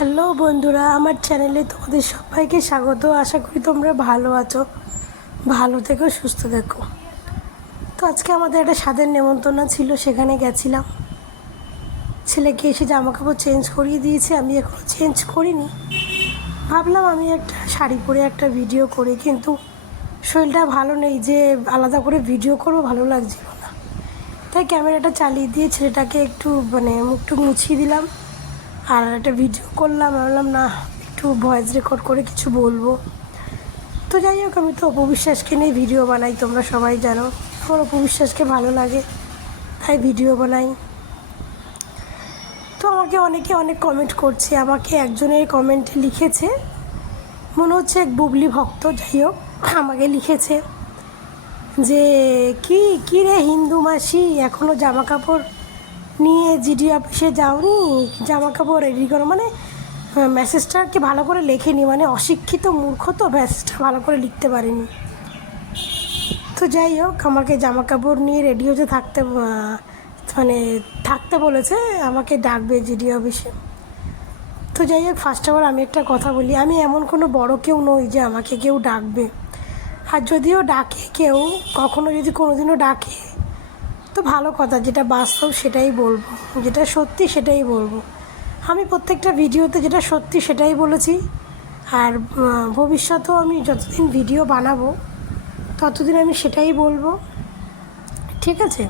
Hello বন্ধুরা, আমার চ্যানেলে তোমাদের সবাইকে স্বাগত। আশা করি তোমরা ভালো আছো, ভালো থেকো, সুস্থ থেকো। তো আজকে আমাদের একটা স্বাদের নেমন্তন্ন ছিল, সেখানে গেছিলাম। ছেলেকে এসে জামা কাপড় চেঞ্জ করিয়ে দিয়েছে, আমি এখনও চেঞ্জ করিনি। ভাবলাম আমি একটা শাড়ি পরে একটা ভিডিও করি, কিন্তু শরীরটা ভালো নেই যে আলাদা করে ভিডিও করবো, ভালো লাগছিল না। তাই ক্যামেরাটা চালিয়ে দিয়ে ছেলেটাকে একটু মুখটু মুছিয়ে দিলাম আর একটা ভিডিও করলাম। ভাবলাম না, একটু ভয়েস রেকর্ড করে কিছু বলবো। তো যাই হোক, আমি তো অপু বিশ্বাসকে নিয়ে ভিডিও বানাই, তোমরা সবাই জানো আমার অপু বিশ্বাসকে ভালো লাগে, তাই ভিডিও বানাই। তো আমাকে অনেকে অনেক কমেন্ট করছে। আমাকে একজনের কমেন্টে লিখেছে, মনে হচ্ছে এক বুবলি ভক্ত, যাই হোক, আমাকে লিখেছে যে কি রে হিন্দু মাসি, এখনও জামা কাপড় নিয়ে জিডি অফিসে যাওনি, জামা কাপড় রেডি করো। মেসেজটা আর কি ভালো করে লেখেনি, অশিক্ষিত মূর্খ, তো মেসেজটা ভালো করে লিখতে পারিনি। তো যাই হোক, আমাকে জামা কাপড় নিয়ে রেডি হতে থাকতে বলেছে, আমাকে ডাকবে জিডি অফিসে। তো যাই হোক, ফার্স্ট অফ অল আমি একটা কথা বলি, আমি এমন কোনো বড় কেউ নই যে আমাকে কেউ ডাকবে। আর যদিও ডাকে কেউ, কখনো যদি কোনোদিনও ডাকে তো ভালো কথা, যেটা বাস্তব সেটাই বলবো, যেটা সত্যি সেটাই বলবো। আমি প্রত্যেকটা ভিডিওতে যেটা সত্যি সেটাই বলেছি। আর ভবিষ্যতেও আমি যতদিন ভিডিও বানাবো ততদিন আমি সেটাই বলবো, ঠিক আছে?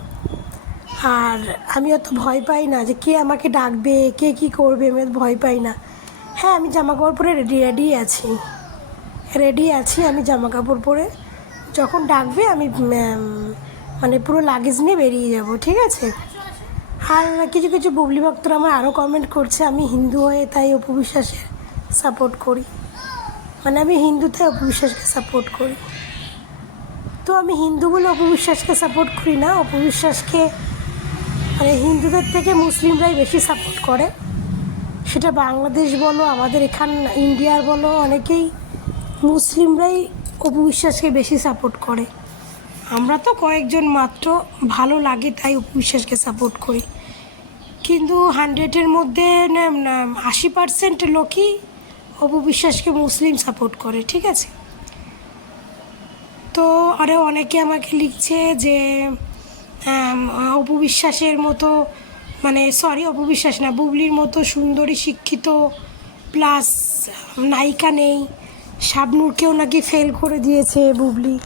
আর আমি অত ভয় পাই না যে কে আমাকে ডাকবে, কে কী করবে, আমি ভয় পাই না। হ্যাঁ, আমি জামা কাপড় পরে রেডি আছি। আমি জামা কাপড় পরে যখন ডাকবে আমি পুরো লাগেজ নিয়ে বেরিয়ে যাব, ঠিক আছে? আর কিছু কিছু বুবলি ভক্তরা আমার আরও কমেন্ট করছে আমি হিন্দু হয়ে তাই অপু বিশ্বাসের সাপোর্ট করি, আমি হিন্দুতে অপু বিশ্বাসকে সাপোর্ট করি। তো আমি হিন্দু বলে অপু বিশ্বাসকে সাপোর্ট করি না। অপু বিশ্বাসকে হিন্দুদের থেকে মুসলিমরাই বেশি সাপোর্ট করে। সেটা বাংলাদেশ বলো, আমাদের এখান ইন্ডিয়ার বলো, অনেকেই মুসলিমরাই অপু বিশ্বাসকে বেশি সাপোর্ট করে। আমরা তো কয়েকজন মাত্র, ভালো লাগে তাই অপু বিশ্বাসকে সাপোর্ট করি। কিন্তু 100-এর মধ্যে 80% লোকই অপু বিশ্বাসকে মুসলিম সাপোর্ট করে, ঠিক আছে? তো আরও অনেকে আমাকে লিখছে যে অপু বিশ্বাসের মতো অপু বিশ্বাস না, বুবলির মতো সুন্দরী শিক্ষিত প্লাস নায়িকা নেই, শাবনূরকেও নাকি ফেল করে দিয়েছে বুবলি।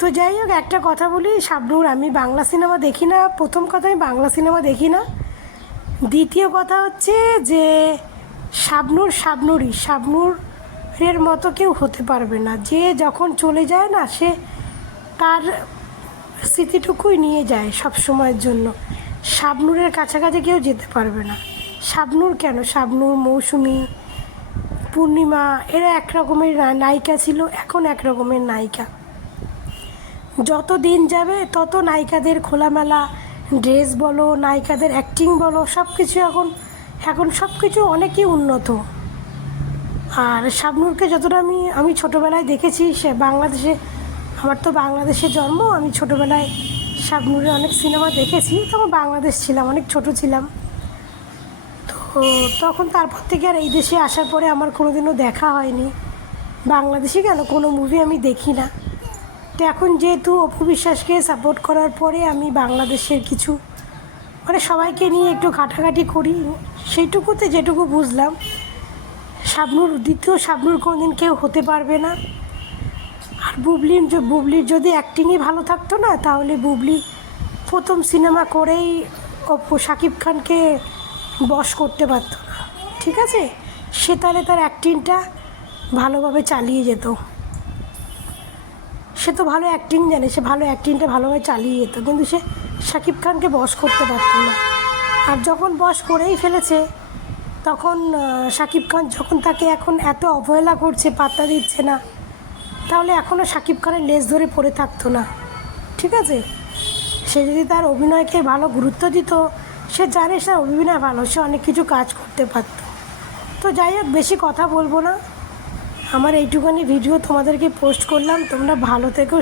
তো যাই হোক, একটা কথা বলি, শাবনূর, আমি বাংলা সিনেমা দেখি না। প্রথম কথা, আমি বাংলা সিনেমা দেখি না। দ্বিতীয় কথা হচ্ছে যে শাবনূরের মতো কেউ হতে পারবে না। যে যখন চলে যায় না, সে তার স্মৃতিটুকুই নিয়ে যায় সব সময়ের জন্য। শাবনূরের কাছাকাছি কেউ যেতে পারবে না। শাবনূর কেন, শাবনূর, মৌসুমী, পূর্ণিমা, এরা এক রকমের নায়িকা ছিল, এখন এক রকমের নায়িকা। যত দিন যাবে তত নায়িকাদের খোলামেলা ড্রেস বলো, নায়িকাদের অ্যাক্টিং বলো, সব কিছু এখন সব কিছু অনেকই উন্নত। আর শাবনূরকে যতটা আমি ছোটোবেলায় দেখেছি, সে বাংলাদেশে, আমার তো বাংলাদেশে জন্ম, আমি ছোটোবেলায় শাবনূরের অনেক সিনেমা দেখেছি। তখন বাংলাদেশ ছিলাম, অনেক ছোট ছিলাম। তো তখন তারপর থেকে আর এই দেশে আসার পরে আমার কোনোদিনও দেখা হয়নি। বাংলাদেশে কেন, কোনো মুভি আমি দেখি না। তো এখন যেহেতু অপু বিশ্বাসকে সাপোর্ট করার পরে আমি বাংলাদেশের কিছু সবাইকে নিয়ে একটু ঘাটাঘাটি করি, সেইটুকুতে যেটুকু বুঝলাম, দ্বিতীয় শাবনূর কোনোদিন কেউ হতে পারবে না। আর বুবলির যদি অ্যাক্টিংই ভালো থাকতো না, তাহলে বুবলি প্রথম সিনেমা করেই শাকিব খানকে বশ করতে পারতো না, ঠিক আছে? সে তাহলে তার অ্যাক্টিংটা ভালোভাবে চালিয়ে যেত। সে তো ভালো অ্যাক্টিং জানে, সে ভালো অ্যাক্টিংটা ভালোভাবে চালিয়ে যেত, কিন্তু সে শাকিব খানকে বশ করতে পারতো না। আর যখন বশ করেই ফেলেছে, তখন শাকিব খান যখন তাকে এখন এত অবহেলা করছে, পাত্তা দিচ্ছে না, তাহলে এখনও শাকিব খানের লেজ ধরে পড়ে থাকতো না, ঠিক আছে? সে যদি তার অভিনয়কে ভালো গুরুত্ব দিত, সে জানে সে অভিনয় ভালো, সে অনেক কিছু কাজ করতে পারত। তো যাই হোক, বেশি কথা বলবো না, আমার এইটুখানি ভিডিও তোমাদেরকে পোস্ট করলাম। তোমরা ভালো থেকো।